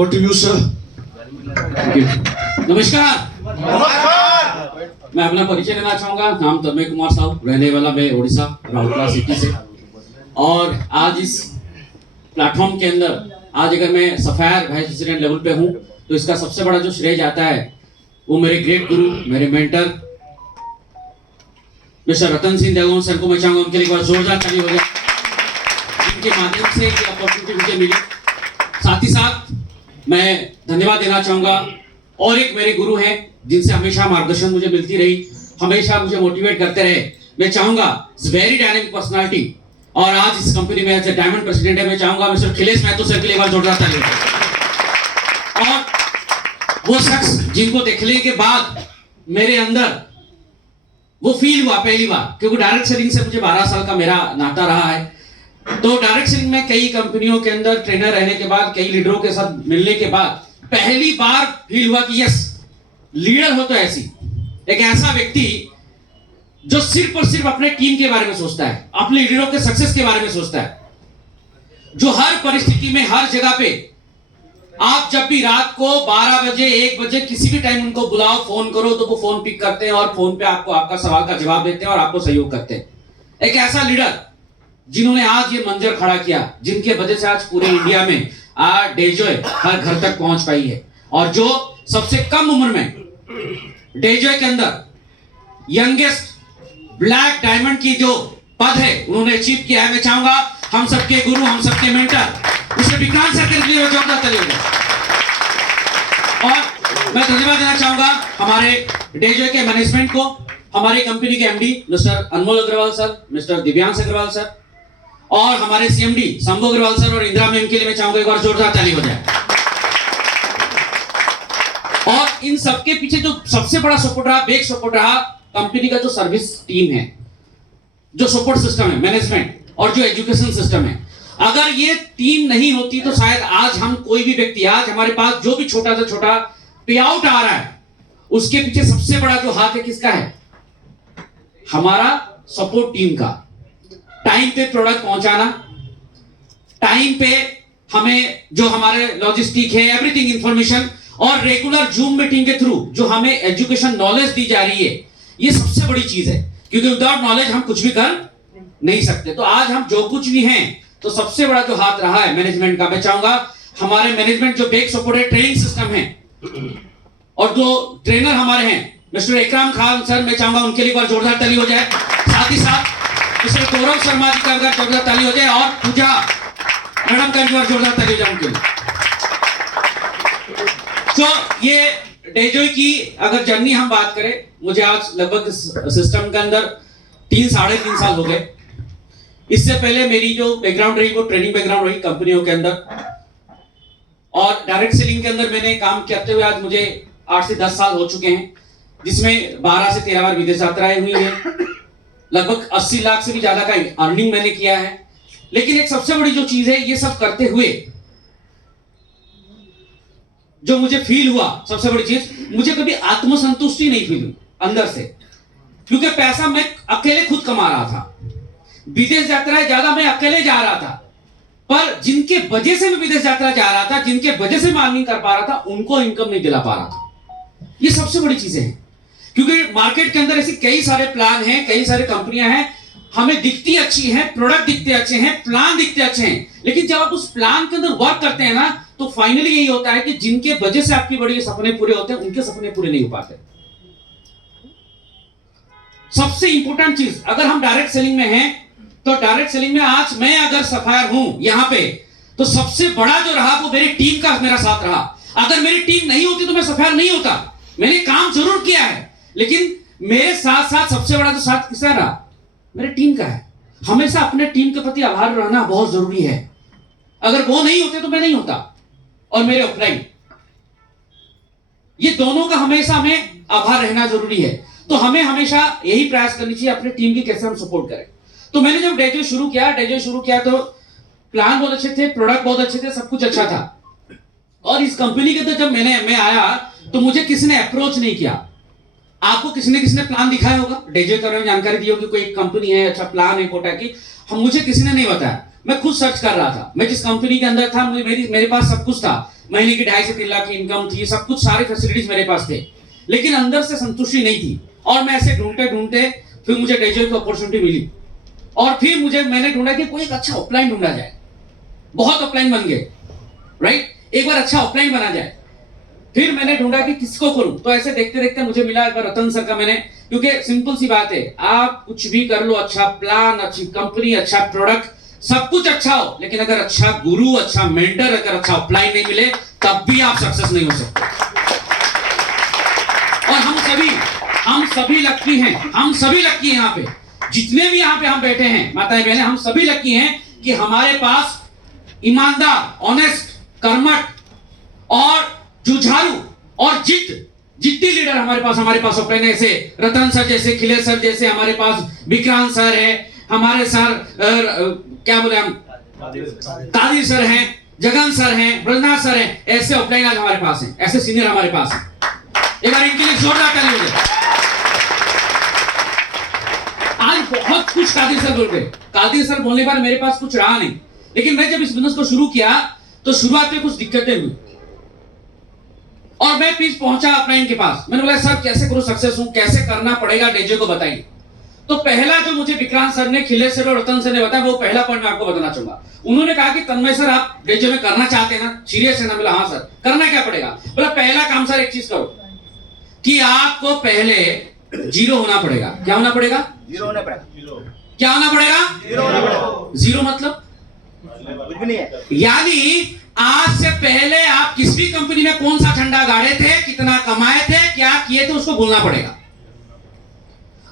Over to you, sir. नमस्कार। मैं अपना परिचय देना चाहूंगा। नाम तन्मय कुमार साहब, रहने वाला मैं उड़ीसा राउरकेला सिटी से। और आज इस प्लेटफॉर्म के अंदर आज अगर मैं सफायर वाइस प्रेसिडेंट लेवल पे हूँ तो इसका सबसे बड़ा जो श्रेय जाता है वो मेरे ग्रेट गुरु, मेरे mentor mister Ratan Singh Devgan sir को मैं चाहूंगा उनके लिए एक बार जोरदार ताली हो जाए, जिनके माध्यम से ये अपॉर्चुनिटी मुझे मिली। साथ ही साथ मैं धन्यवाद देना चाहूंगा और एक मेरे गुरु हैं जिनसे हमेशा मार्गदर्शन मुझे मिलती रही, हमेशा मुझे मोटिवेट करते रहे। मैं चाहूंगा वेरी डायनामिक पर्सनालिटी और आज इस कंपनी में एज ए डायमंड प्रेसिडेंट है, मैं चाहूंगा मिस्टर खिलेश महतो सर के लिए एक बार जोरदार ताली। और वो शख्स जिनको देखने के बाद मेरे अंदर वो फील हुआ पहली बार, क्योंकि डायरेक्ट सेलिंग से मुझे 12 साल का मेरा नाता रहा है। तो डायरेक्ट सेलिंग में कई कंपनियों के अंदर ट्रेनर रहने के बाद, कई लीडरों के साथ मिलने के बाद पहली बार फील हुआ कि यस, लीडर हो तो ऐसी एक ऐसा व्यक्ति जो सिर्फ और सिर्फ अपने टीम के बारे में सोचता है, अपने लीडरों के सक्सेस के बारे में सोचता है, जो हर परिस्थिति में हर जगह पे आप जब भी रात को 12 बजे 1 बजे किसी भी टाइम उनको बुलाओ, फोन करो तो वो फोन पिक करते हैं और फोन पे आपको आपका सवाल का जवाब देते हैं और आपको सहयोग करते हैं। एक ऐसा लीडर जिन्होंने आज ये मंजर खड़ा किया, जिनके वजह से आज पूरे इंडिया में आज डेजॉय हर घर तक पहुंच पाई है। और जो सबसे कम उम्र में डेजॉय के अंदर यंगेस्ट ब्लैक डायमंड की जो पद है उन्होंने अचीव किया है। मैं चाहूंगा हम सबके गुरु, हम सबके मेंटर उसे विक्रांत सर के लिए जोरदार ताली हो। और मैं धन्यवाद देना चाहूंगा हमारे डेजॉय के मैनेजमेंट को, हमारी कंपनी के MD mister Anmol Agrawal sir, mister Divyansh Agrawal sir और हमारे सीएमडी शंभू अग्रवाल सर और इंदिरा मैम के लिए मैं चाहूंगा एक बार जोरदार ताली हो जाए। और इन सबके पीछे जो सबसे बड़ा सपोर्ट रहा, बेग सपोर्ट रहा, कंपनी का जो सर्विस टीम है, जो सपोर्ट सिस्टम है, मैनेजमेंट और जो एजुकेशन सिस्टम है। अगर ये टीम नहीं होती तो शायद आज हम कोई भी व्यक्ति, आज हमारे पास जो भी छोटा से छोटा पे आउट आ रहा है, उसके पीछे सबसे बड़ा जो हाथ है किसका है? हमारा सपोर्ट टीम का। टाइम पे प्रोडक्ट पहुंचाना, टाइम पे हमें जो हमारे लॉजिस्टिक है, एवरीथिंग इंफॉर्मेशन और रेगुलर जूम मीटिंग के थ्रू जो हमें एजुकेशन नॉलेज दी जा रही है, ये सबसे बड़ी चीज है, क्योंकि विदाउट नॉलेज हम कुछ भी कर नहीं सकते। तो आज हम जो कुछ भी हैं, तो सबसे बड़ा जो हाथ रहा है मैनेजमेंट का। मैं चाहूंगा हमारे मैनेजमेंट जो बेक सपोर्ट है, ट्रेनिंग सिस्टम है और जो ट्रेनर हमारे हैं मिस्टर इकराम खान सर, मैं चाहूंगा उनके लिए एक बार जोरदार ताली हो जाए। साथ ही साथ मिस्टर गौरव शर्मा जी का एक बार जोरदार ताली हो जाए और पूजा मैडम का एक बार जोरदार ताली हो जाए उनके लिए। तो ये डेजॉय की अगर जर्नी हम बात करें, मुझे आज लगभग सिस्टम के अंदर 3-3.5 साल हो गए। इससे पहले मेरी जो बैकग्राउंड रही वो ट्रेनिंग बैकग्राउंड रही कंपनियों के अंदर, और डायरेक्ट सेलिंग के अंदर मैंने काम करते हुए आज मुझे 8 से 10 साल हो चुके हैं, जिसमें 12 से 13 बार विदेश यात्राएं हुई हैं। लगभग 80 लाख से भी ज्यादा का अर्निंग मैंने किया है। लेकिन एक सबसे बड़ी जो चीज है, ये सब करते हुए जो मुझे फील हुआ, सबसे बड़ी चीज, मुझे कभी आत्मसंतुष्टि नहीं फील हुई अंदर से, क्योंकि पैसा मैं अकेले खुद कमा रहा था, विदेश यात्राएं ज्यादा मैं अकेले जा रहा था, पर जिनके वजह से मैं विदेश यात्रा जा रहा था, जिनके वजह से मैं अर्निंग कर पा रहा था, उनको इनकम नहीं दिला पा रहा था। ये सबसे बड़ी चीजें हैं, क्योंकि मार्केट के अंदर ऐसी कई सारे प्लान हैं, कई सारे कंपनियां हैं, हमें दिखती अच्छी हैं, प्रोडक्ट दिखते अच्छे हैं, प्लान दिखते अच्छे हैं, लेकिन जब आप उस प्लान के अंदर वर्क करते हैं ना, तो फाइनली यही होता है कि जिनके वजह से आपकी बड़ी सपने पूरे होते हैं, उनके सपने पूरे नहीं हो पाते। सबसे इंपॉर्टेंट चीज, अगर हम डायरेक्ट सेलिंग में हैं, तो डायरेक्ट सेलिंग में आज मैं अगर सफायर हूं यहां पे, तो सबसे बड़ा जो रहा वो मेरी टीम का मेरा साथ रहा। अगर मेरी टीम नहीं होती तो मैं सफायर नहीं होता। मैंने काम जरूर किया है, लेकिन मेरे साथ साथ सबसे बड़ा जो साथ किसका रहा? मेरे टीम का है। हमेशा अपने टीम के प्रति आभार रहना बहुत जरूरी है। अगर वो नहीं होते तो मैं नहीं होता, और मेरे ऑफलाइन, ये दोनों का हमेशा हमें आभार रहना जरूरी है। तो हमें हमेशा यही प्रयास करनी चाहिए अपनी टीम की कैसे हम सपोर्ट करें। तो मैंने जब डेजॉय शुरू किया तो प्लान बहुत अच्छे थे, प्रोडक्ट बहुत अच्छे थे, सब कुछ अच्छा था। और इस कंपनी के अंदर जब मैं आया तो मुझे किसी ने अप्रोच नहीं किया। आपको किसने प्लान दिखाया होगा, डेजॉय के बारे में जानकारी दी होगी, कोई कंपनी है, अच्छा प्लान है कोटा की, हम मुझे किसी ने नहीं बताया। मैं खुद सर्च कर रहा था। मैं जिस कंपनी के अंदर था, मेरे पास सब कुछ था, महीने की 2.5 से 3 लाख की इनकम थी, सब कुछ सारे फैसिलिटीज मेरे पास थे, लेकिन अंदर से संतुष्टि नहीं थी। और मैं ऐसे ढूंढते ढूंढते फिर मुझे डेजो की अपॉर्चुनिटी मिली, और फिर मैंने ढूंढा कि कोई एक अच्छा ऑफलाइन ढूंढा जाए। बहुत ऑफलाइन बन गए, राइट, एक बार अच्छा ऑफलाइन बना जाए। फिर मैंने ढूंढा कि किसको करूं, तो ऐसे देखते देखते मुझे मिला एक बार रतन सर का। मैंने, क्योंकि सिंपल सी बात है, आप कुछ भी कर लो, अच्छा प्लान, अच्छी कंपनी, अच्छा प्रोडक्ट, सब कुछ अच्छा हो, लेकिन अगर अच्छा गुरु, अच्छा मेंटर, अगर अच्छा ऑफलाइन नहीं मिले, तब भी आप सक्सेस नहीं हो सकते। और हम सभी लकी हैं, हम सभी लकी हैं। यहाँ पे जितने भी यहाँ पे हम बैठे हैं माताएं बहनें, हम सभी लकी हैं कि हमारे पास ईमानदार, ऑनेस्ट, कर्मठ और जुझारू और जिद्दी लीडर हमारे पास ऑफलाइन है। ऐसे रतन सर जैसे, खिलेश सर जैसे, हमारे पास विक्रांत सर है, हमारे सर क्या बोले हम, कादिर सर हैं, जगन सर हैं, ब्रजनाथ सर हैं। ऐसे ऑफलाइन आज हमारे पास हैं, ऐसे सीनियर हमारे पास हैं। एक बार इनके लिए जोरदार ताली हो जाए। आज बहुत कुछ कादिर सर बोल गए। कादिर सर बोलने के बाद मेरे पास कुछ रहा नहीं, लेकिन मैं जब इस बिजनेस को शुरू किया तो शुरुआत में कुछ दिक्कतें हुई, और मैं प्लीज पहुंचा अपलाइन के पास। मैंने बोला सर कैसे करूं सक्सेस हूं, कैसे करना पड़ेगा, डेजे को बताइए। तो पहला जो मुझे विक्रांत सर ने, खिलेश सर और रतन सर ने बताया, वो पहला पॉइंट मैं आपको बताना चाहूंगा। उन्होंने कहा कि तन्मय सर आप डेजे में करना चाहते हैं ना, सीरियस है ना? बोला हाँ सर। करना क्या पड़ेगा? बोला पहला काम सर एक चीज करो कि आपको पहले जीरो होना पड़ेगा। क्या होना पड़ेगा? जीरो होना पड़ेगा। क्या होना पड़ेगा? जीरो होना पड़ेगा। जीरो मतलब कुछ भी नहीं है। यानी आज से पहले आप किस भी कंपनी में कौन सा झंडा गाड़े थे, कितना कमाए थे, क्या किए थे, उसको भूलना पड़ेगा।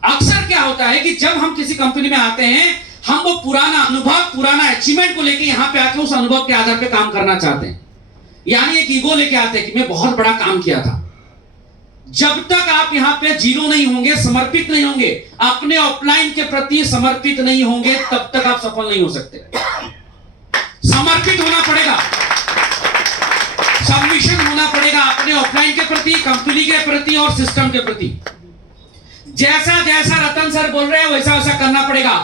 अक्सर क्या होता है कि जब हम किसी कंपनी में आते हैं, हम वो पुराना अनुभव, पुराना अचीवमेंट को लेके यहां पे आके उस अनुभव के आधार पे काम करना चाहते हैं। यानी एक ईगो लेके आते हैं कि मैं बहुत बड़ा काम किया था। जब तक आप यहां पे जीरो नहीं होंगे, समर्पित नहीं होंगे, अपने ऑफलाइन के प्रति समर्पित नहीं होंगे, तब तक आप सफल नहीं हो सकते। समर्पित होना पड़ेगा, सबमिशन होना पड़ेगा अपने ऑफलाइन के प्रति, कंपनी के प्रति और सिस्टम के प्रति। जैसा जैसा रतन सर बोल रहे हैं वैसा वैसा करना पड़ेगा।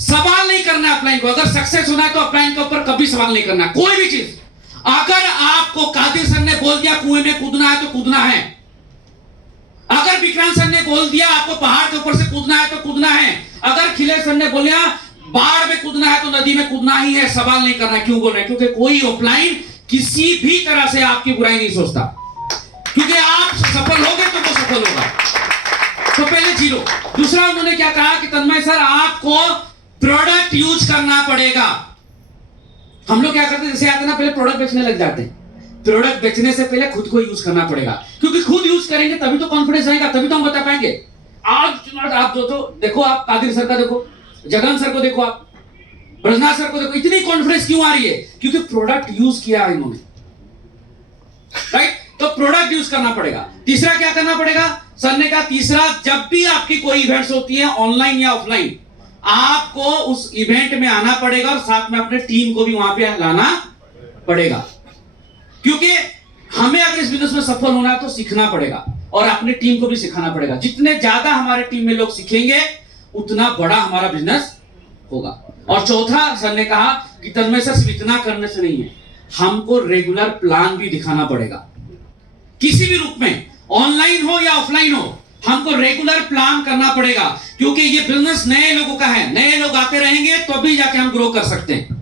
सवाल नहीं करना ऑफलाइन को। अगर सक्सेस होना है तो ऑफलाइन के ऊपर कभी सवाल नहीं करना, कोई भी चीज। अगर आपको कादिर सर ने बोल दिया कुएं में कूदना है तो कूदना है, अगर विक्रांत सर ने बोल दिया आपको पहाड़ के ऊपर से कूदना है तो कूदना है, अगर खिलेश सर ने बोलिया बाढ़ में कूदना है तो नदी में कूदना ही है। सवाल नहीं करना। क्यों बोल रहे हैं? क्योंकि कोई ऑफलाइन किसी भी तरह से आपकी बुराई नहीं सोचता, क्योंकि आप सफल होगे तो वो सफल होगा। तो पहले जीरो। दूसरा उन्होंने क्या कहा कि तन्मय सर आपको प्रोडक्ट यूज करना पड़ेगा। हम लोग क्या करते हैं, जैसे आते ना, पहले प्रोडक्ट बेचने लग जाते हैं। प्रोडक्ट बेचने से पहले खुद को यूज करना पड़ेगा, क्योंकि खुद यूज करेंगे तभी तो कॉन्फिडेंस आएगा, तभी तो हम बता पाएंगे। आज आप जो तो देखो, आप कादिर सर का देखो, जगन सर को देखो, आप ब्रजनाथ सर को देखो, इतनी कॉन्फिडेंस क्यों आ रही है? क्योंकि प्रोडक्ट यूज किया है इन्होंने, राइट? तो प्रोडक्ट यूज करना पड़ेगा। तीसरा क्या करना पड़ेगा? सर ने कहा तीसरा, जब भी आपकी कोई इवेंट्स होती है ऑनलाइन या ऑफलाइन, आपको उस इवेंट में आना पड़ेगा और साथ में अपने टीम को भी वहां पे लाना पड़ेगा। क्योंकि हमें अगर इस बिजनेस में सफल होना है तो सीखना पड़ेगा और अपनी टीम को भी सिखाना पड़ेगा। जितने ज्यादा हमारे टीम में लोग सीखेंगे उतना बड़ा हमारा बिजनेस होगा। और चौथा सर ने कहा कि तन्मय सर सिर्फ इतना करने से नहीं है, हमको रेगुलर प्लान भी दिखाना पड़ेगा। किसी भी रूप में, ऑनलाइन हो या ऑफलाइन हो, हमको रेगुलर प्लान करना पड़ेगा, क्योंकि ये बिजनेस नए लोगों का है। नए लोग आते रहेंगे तो भी जाके हम ग्रो कर सकते हैं।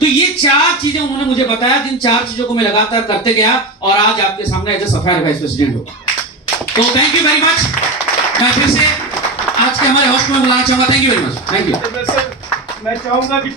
तो ये 4 चीजें उन्होंने मुझे बताया, जिन 4 चीजों को मैं लगातार करते गया और आज आपके सामने as a Sapphire vice president हूं। तो थैंक यू वेरी मच। मैं फिर से आज के हमारे होस्ट में बुलाना चाहूंगा। Thank you very much. Thank you. Sir, मैं चाहूंगा कि